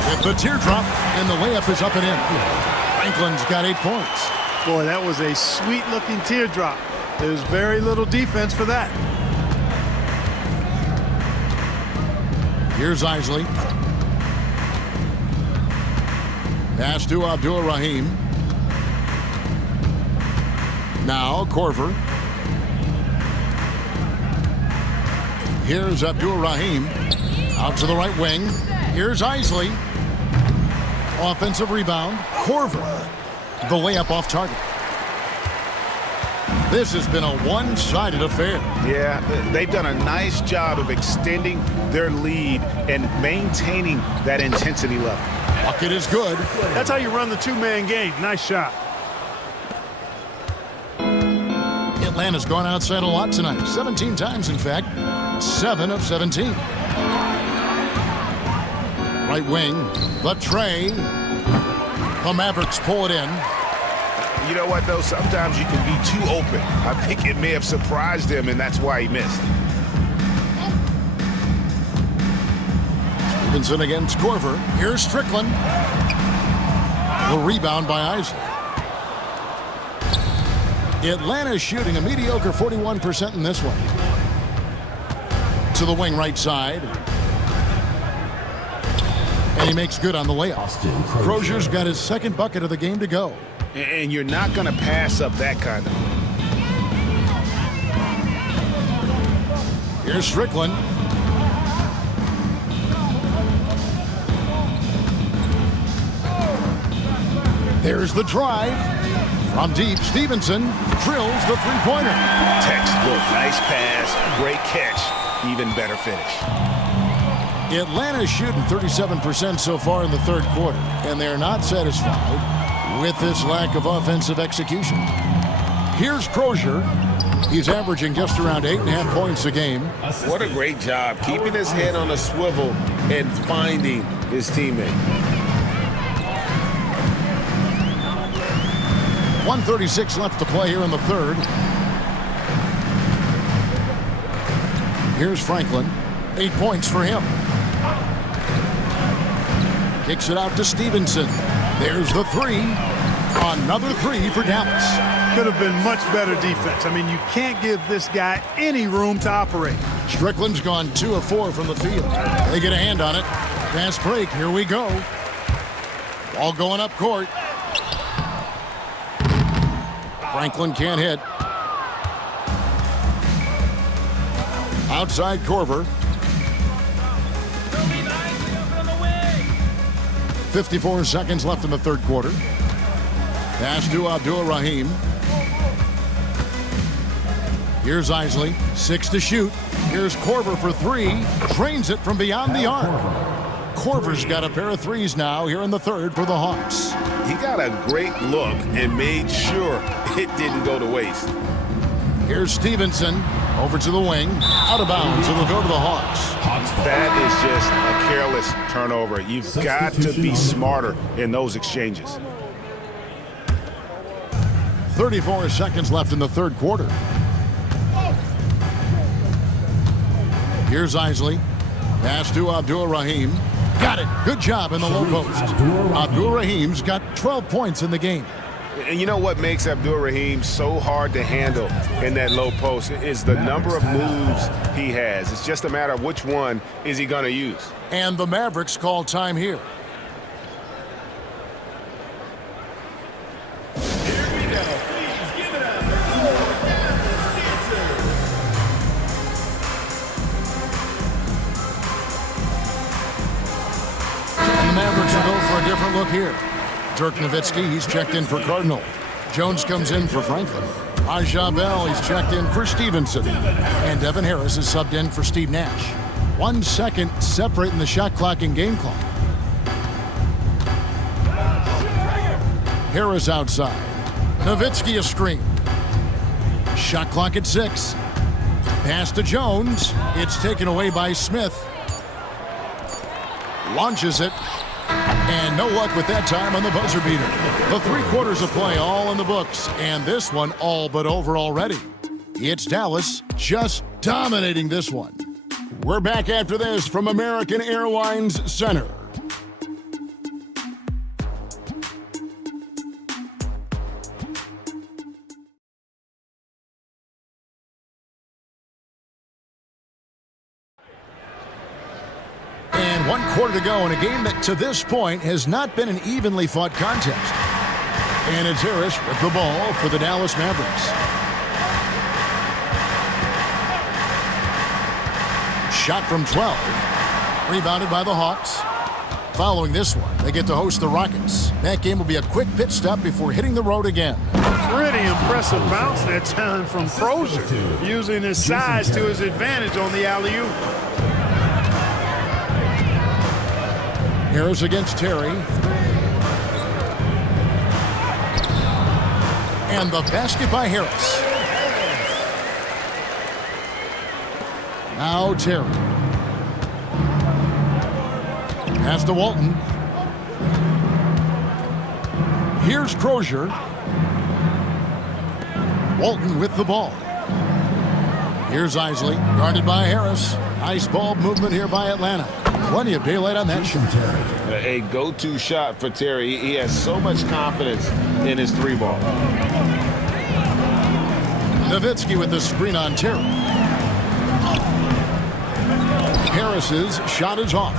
With the teardrop, and the layup is up and in. Franklin's got 8 points. Boy, that was a sweet-looking teardrop. There's very little defense for that. Here's Isley. Pass to Abdul-Rahim. Now Korver. Here's Abdul-Rahim. Out to the right wing. Here's Isley. Offensive rebound. Korver. The layup off target. This has been a one-sided affair. Yeah, they've done a nice job of extending their lead and maintaining that intensity level. Bucket is good. That's how you run the two-man game. Nice shot. Atlanta's gone outside a lot tonight. 17 times, in fact. 7 of 17. Right wing. The tray. The Mavericks pull it in. You know what, though? Sometimes you can be too open. I think it may have surprised him, and that's why he missed. Stevenson against Korver. Here's Strickland. The rebound by Isley. Atlanta's shooting a mediocre 41% in this one. To the wing right side. And he makes good on the layup. Crozier's got his second bucket of the game to go. And you're not going to pass up that kind of. Here's Strickland. There's the drive. From deep, Stevenson drills the three-pointer. Textbook, nice pass, great catch, even better finish. Atlanta's shooting 37% so far in the third quarter, and they're not satisfied with this lack of offensive execution. Here's Crozier. He's averaging just around 8.5 points a game. What a great job keeping his head on a swivel and finding his teammate. 1:36 left to play here in the third. Here's Franklin. 8 points for him. Kicks it out to Stevenson. There's the three. Another three for Dallas. Could have been much better defense. I mean, you can't give this guy any room to operate. Strickland's gone 2 of 4 from the field. They get a hand on it. Fast break. Here we go. Ball going up court. Franklin can't hit. Outside Korver. 54 seconds left in the third quarter. Pass to Abdul-Rahim. Here's Isley. 6 to shoot. Here's Korver for 3. Drains it from beyond the arc. Korver's got a pair of threes now here in the third for the Hawks. He got a great look and made sure it didn't go to waste. Here's Stevenson. Over to the wing. Out of bounds. It'll go to the Hawks. That is just a careless turnover. You've got to be smarter in those exchanges. 34 seconds left in the third quarter. Here's Isley. Pass to Abdul-Rahim. Got it. Good job in the low post. Abdul-Rahim's got 12 points in the game. And you know what makes Abdul-Rahim so hard to handle in that low post is the number of moves he has. It's just a matter of which one is he going to use. And the Mavericks call time here. Here we go. Please give it up. And the Mavericks will go for a different look here. Dirk Nowitzki, he's checked in for Cardinal. Jones comes in for Franklin. Aja Bell, he's checked in for Stevenson. And Devin Harris is subbed in for Steve Nash. 1 second separating the shot clock and game clock. Harris outside. Nowitzki a screen. Shot clock at 6. Pass to Jones. It's taken away by Smith. Launches it. And no luck with that time on the buzzer beater. The 3 quarters of play all in the books, and this one all but over already. It's Dallas just dominating this one. We're back after this from American Airlines Center. And 1 quarter to go in a game that to this point has not been an evenly fought contest. And it's Harris with the ball for the Dallas Mavericks. Shot from 12. Rebounded by the Hawks. Following this one, they get to host the Rockets. That game will be a quick pit stop before hitting the road again. Pretty impressive bounce that time from Crozier, using his size to his advantage on the alley-oop. Harris against Terry. And the basket by Harris. Now Terry. Pass to Walton. Here's Crozier. Walton with the ball. Here's Isley, guarded by Harris. Nice ball movement here by Atlanta. Plenty of daylight on that shot. A go-to shot for Terry. He has so much confidence in his 3-ball. Nowitzki with the screen on Terry. Harris's shot is off.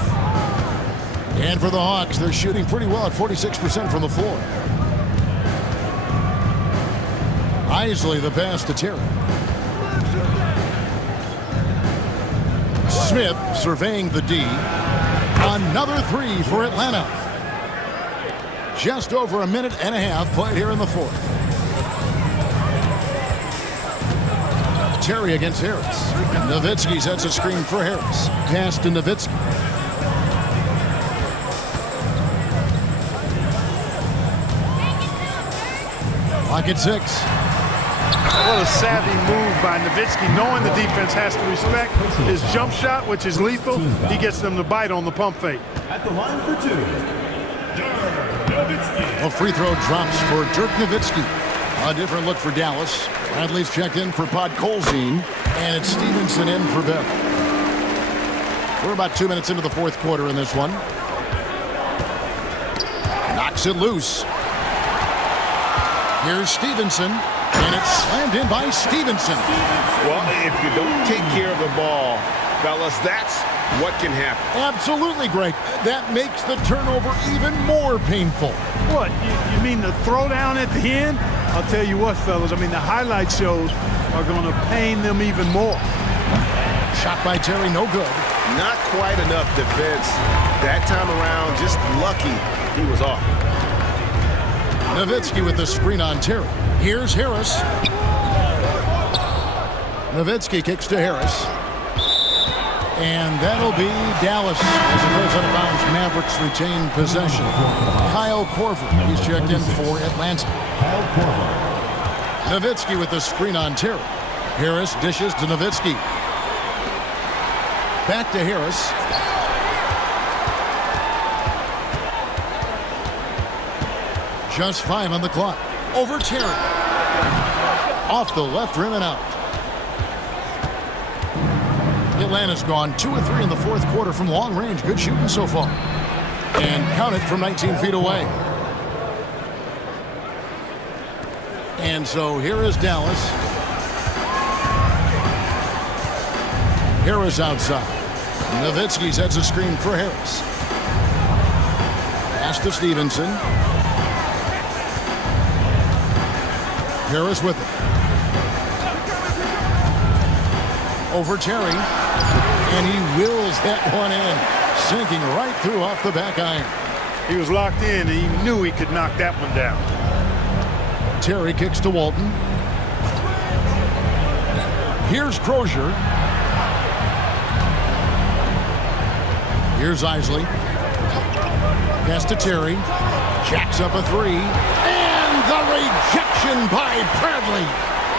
And for the Hawks, they're shooting pretty well at 46% from the floor. Isley the pass to Terry. Smith surveying the D. Another 3 for Atlanta. Just over a minute and a half played here in the fourth. Terry against Harris. Nowitzki sets a screen for Harris. Pass to Nowitzki. Clock at 6. What a savvy move by Nowitzki, knowing the defense has to respect his jump shot, which is lethal. He gets them to bite on the pump fake. At the line for 2, Dirk Nowitzki. A free throw drops for Dirk Nowitzki. A different look for Dallas. Bradley's checked in for Podkolzin, and it's Stevenson in for Bev. We're about 2 minutes into the fourth quarter in this one. Knocks it loose. Here's Stevenson, and it's slammed in by Stevenson. Well, if you don't take care of the ball, fellas, that's what can happen. Absolutely, Greg. That makes the turnover even more painful. What, you mean the throwdown at the end? I'll tell you what, fellas, I mean, the highlight shows are going to pain them even more. Shot by Terry, no good. Not quite enough defense. That time around, just lucky he was off. Nowitzki with the screen on Terry. Here's Harris. Nowitzki kicks to Harris. And that'll be Dallas as it goes out of bounds. Mavericks retain possession. Kyle Korver, he's checked in for Atlanta. Nowitzki with the screen on Terry. Harris dishes to Nowitzki. Back to Harris. Just 5 on the clock. Over Terry. Off the left rim and out. Atlanta's gone 2 of 3 in the fourth quarter from long range. Good shooting so far. And count it from 19 feet away. And so here is Dallas. Harris outside. Nowitzki sets a screen for Harris. Pass to Stevenson. Harris with it. Over Terry. And he wills that one in. Sinking right through off the back iron. He was locked in, and he knew he could knock that one down. Terry kicks to Walton. Here's Crozier. Here's Isley. Pass to Terry. Jacks up a 3. And the rejection by Bradley.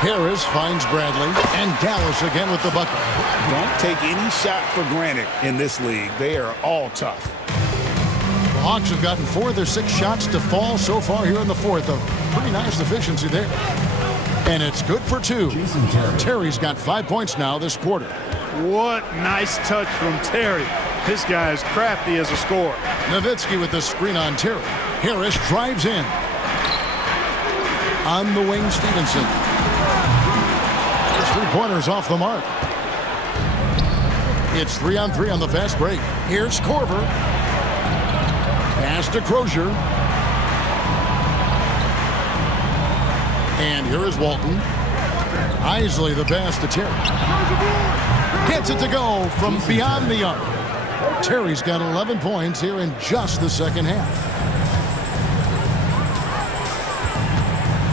Harris finds Bradley. And Dallas again with the bucket. Don't take any shot for granted in this league. They are all tough. The Hawks have gotten 4 of their 6 shots to fall so far here in the fourth. A pretty nice efficiency there. And it's good for 2. Terry's got 5 points now this quarter. What nice touch from Terry. This guy is crafty as a scorer. Nowitzki with the screen on Terry. Harris drives in. On the wing, Stevenson. His 3-pointers off the mark. It's 3-on-3 on the fast break. Here's Korver. Pass to Crozier. And here is Walton. Isley the pass to Terry. Gets it to go from beyond the arc. Terry's got 11 points here in just the second half.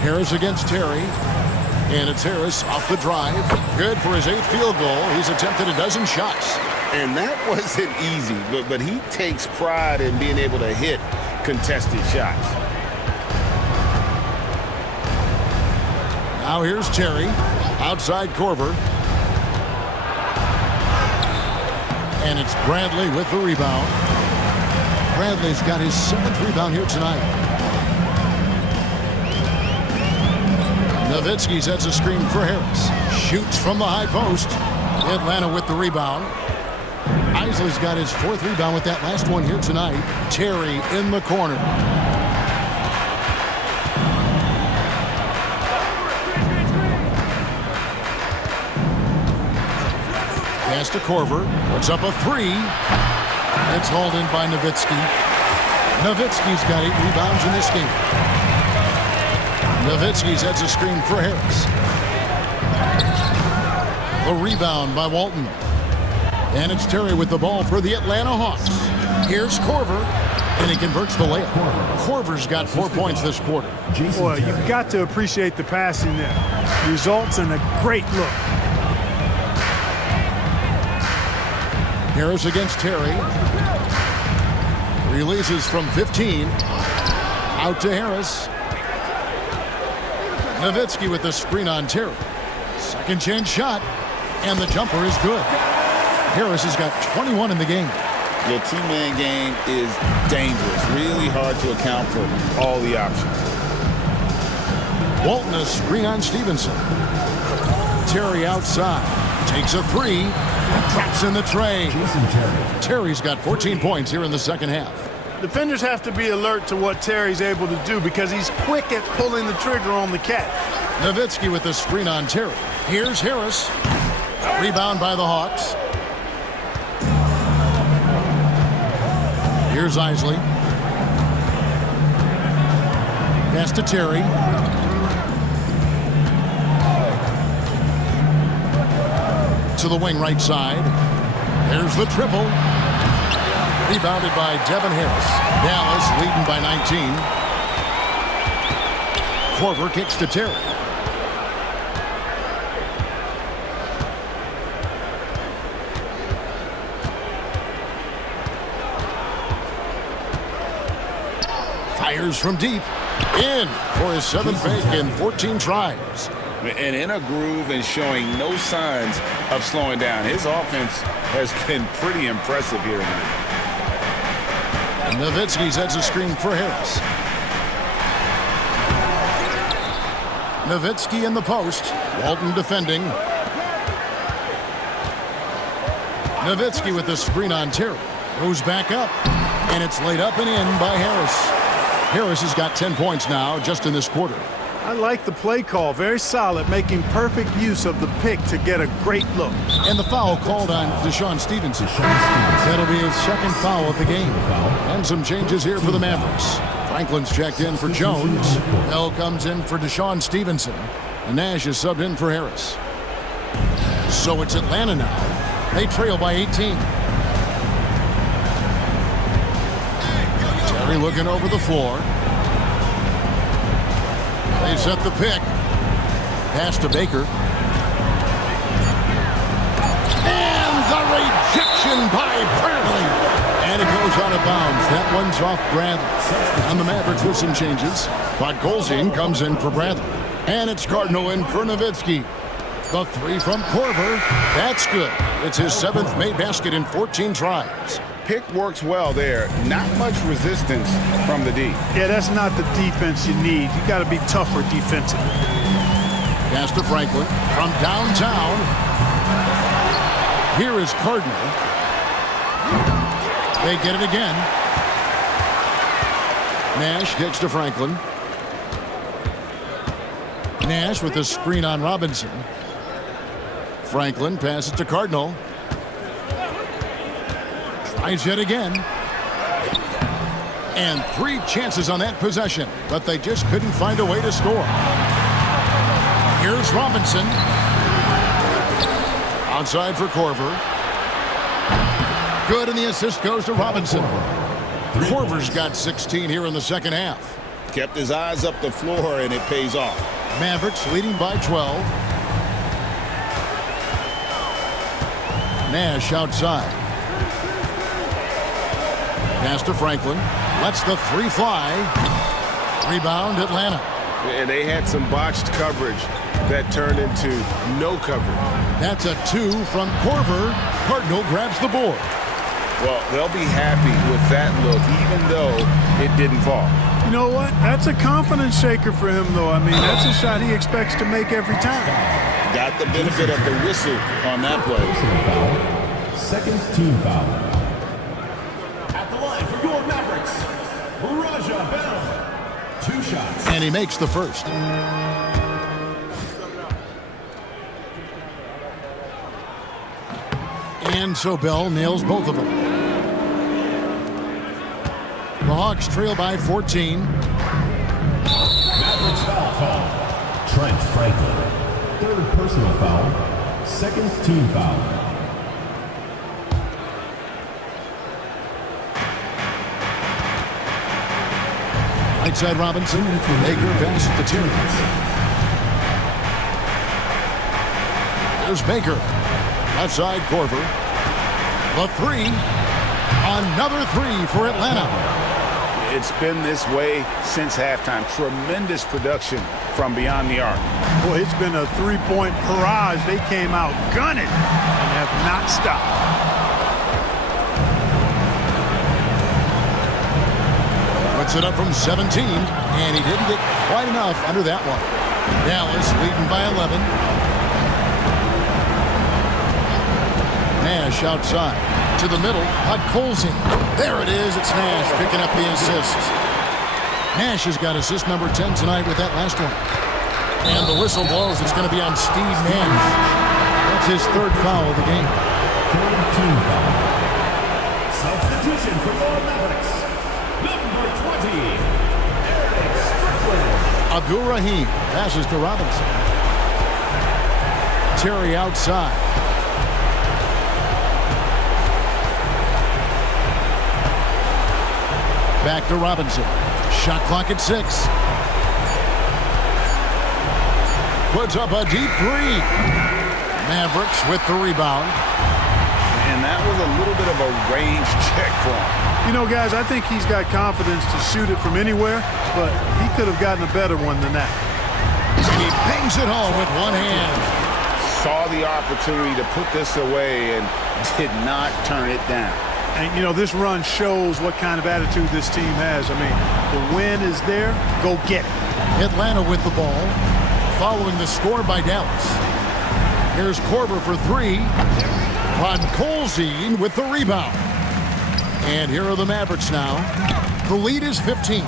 Harris against Terry. And it's Harris off the drive. Good for his 8th field goal. He's attempted a dozen shots. And that wasn't easy, but he takes pride in being able to hit contested shots. Now here's Terry. Outside Korver. And it's Bradley with the rebound. Bradley's got his 7th rebound here tonight. Nowitzki sets a screen for Harris. Shoots from the high post. Atlanta with the rebound. Isley's got his 4th rebound with that last one here tonight. Terry in the corner. Pass to Korver. Puts up a 3. It's hauled in by Nowitzki. Nowitzki's got 8 rebounds in this game. Nowitzki sets a screen for Harris. The rebound by Walton. And it's Terry with the ball for the Atlanta Hawks. Here's Korver. And he converts the layup. Korver's got 4 points this quarter. Boy, you've got to appreciate the passing there. Results in a great look. Harris against Terry. Releases from 15. Out to Harris. Nowitzki with the screen on Terry. Second chance shot. And the jumper is good. Harris has got 21 in the game. The two-man game is dangerous. Really hard to account for all the options. Walton a screen on Stevenson. Terry outside. Takes a 3. Drops in the tray. Terry's got 14 points here in the second half. Defenders have to be alert to what Terry's able to do because he's quick at pulling the trigger on the catch. Nowitzki with the screen on Terry. Here's Harris. Rebound by the Hawks. Here's Isley. Pass to Terry. To the wing right side. There's the triple. Rebounded by Devin Harris. Dallas leading by 19. Korver kicks to Terry. Fires from deep. In for his 7th make in 14 tries. And in a groove and showing no signs of slowing down. His offense has been pretty impressive here tonight. Nowitzki sets a screen for Harris. Nowitzki in the post. Walton defending. Nowitzki with the screen on Terry. Goes back up. And it's laid up and in by Harris. Harris has got 10 points now just in this quarter. I like the play call. Very solid, making perfect use of the pick to get a great look. And the foul called on Deshaun Stevenson. That'll be his 2nd foul of the game. And some changes here for the Mavericks. Franklin's checked in for Jones. Bell comes in for Deshaun Stevenson. And Nash is subbed in for Harris. So it's Atlanta now. They trail by 18. Terry looking over the floor. They set the pick. Pass to Baker. And the rejection by Bradley. And it goes out of bounds. That one's off Bradley. And the Mavericks with some changes. Podkolzin comes in for Bradley. And it's Cardinal in for Nowitzki. The 3 from Korver. That's good. It's his 7th made basket in 14 tries. Pick works well there. Not much resistance from the D. Yeah, that's not the defense you need. You got to be tougher defensively. Pass to Franklin from downtown. Here is Cardinal. They get it again. Nash kicks to Franklin. Nash with the screen on Robinson. Franklin passes to Cardinal. Tries it again. And 3 chances on that possession, but they just couldn't find a way to score. Here's Robinson. Outside for Korver. Good, and the assist goes to Robinson. Korver's got 16 here in the second half. Kept his eyes up the floor, and it pays off. Mavericks leading by 12. Nash outside. Pass to Franklin. Lets the 3 fly. Rebound Atlanta. And they had some botched coverage that turned into no coverage. That's a 2 from Korver. Cardinal grabs the board. Well, they'll be happy with that look, even though it didn't fall. You know what? That's a confidence shaker for him, though. I mean, that's a shot he expects to make every time. Got the benefit of the whistle on that play. Second team foul. At the line for your Mavericks, Raja Bell. 2 shots. And he makes the first. And so Bell nails both of them. The Hawks trail by 14. Mavericks foul call. Trent Franklin. 3rd personal foul. 2nd team foul. Right side Robinson. Baker passes to Terrence. There's Baker. Left side Korver. The 3. Another 3 for Atlanta. It's been this way since halftime. Tremendous production from beyond the arc. Boy, it's been a 3-point barrage. They came out gunning and have not stopped. Puts it up from 17, and he didn't get quite enough under that one. Dallas leading by 11. Nash outside. To the middle, Colsey. There it is. It's Nash picking up the assist. Nash has got assist number 10 tonight with that last one. And the whistle blows. It's going to be on Steve Nash. That's his 3rd foul of the game. 3rd team foul. Substitution for your Mavericks. Number 20, Eric Strickland. Abdul Rahim passes to Robinson. Terry outside. Back to Robinson. Shot clock at 6. Puts up a deep 3. Mavericks with the rebound. And that was a little bit of a range check for him. You know, guys, I think he's got confidence to shoot it from anywhere, but he could have gotten a better one than that. He bangs it home with one hand. Saw the opportunity to put this away and did not turn it down. And, you know, this run shows what kind of attitude this team has. I mean, the win is there. Go get it. Atlanta with the ball, following the score by Dallas. Here's Korver for 3. Colsey with the rebound. And here are the Mavericks now. The lead is 15.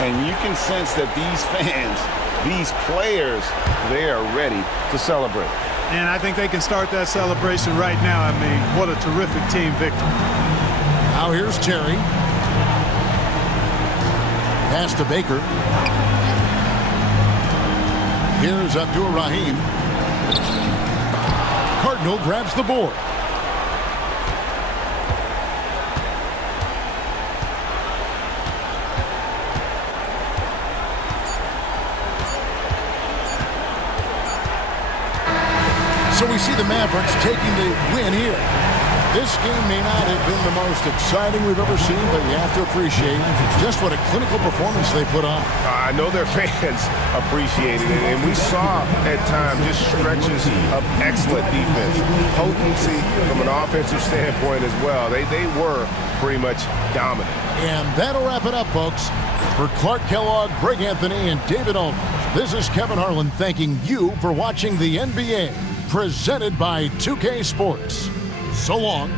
And you can sense that these fans, these players, they are ready to celebrate. And I think they can start that celebration right now. I mean, what a terrific team victory. Now here's Terry. Pass to Baker. Here's Abdul Rahim. Cardinal grabs the board. So we see the Mavericks taking the win here. This game may not have been the most exciting we've ever seen, but you have to appreciate just what a clinical performance they put on. I know their fans appreciated it, and we saw at times just stretches of excellent defense, potency from an offensive standpoint as well. They were pretty much dominant. And that'll wrap it up, folks. For Clark Kellogg, Greg Anthony, and David Aldridge, this is Kevin Harlan thanking you for watching the NBA, presented by 2K Sports. So long.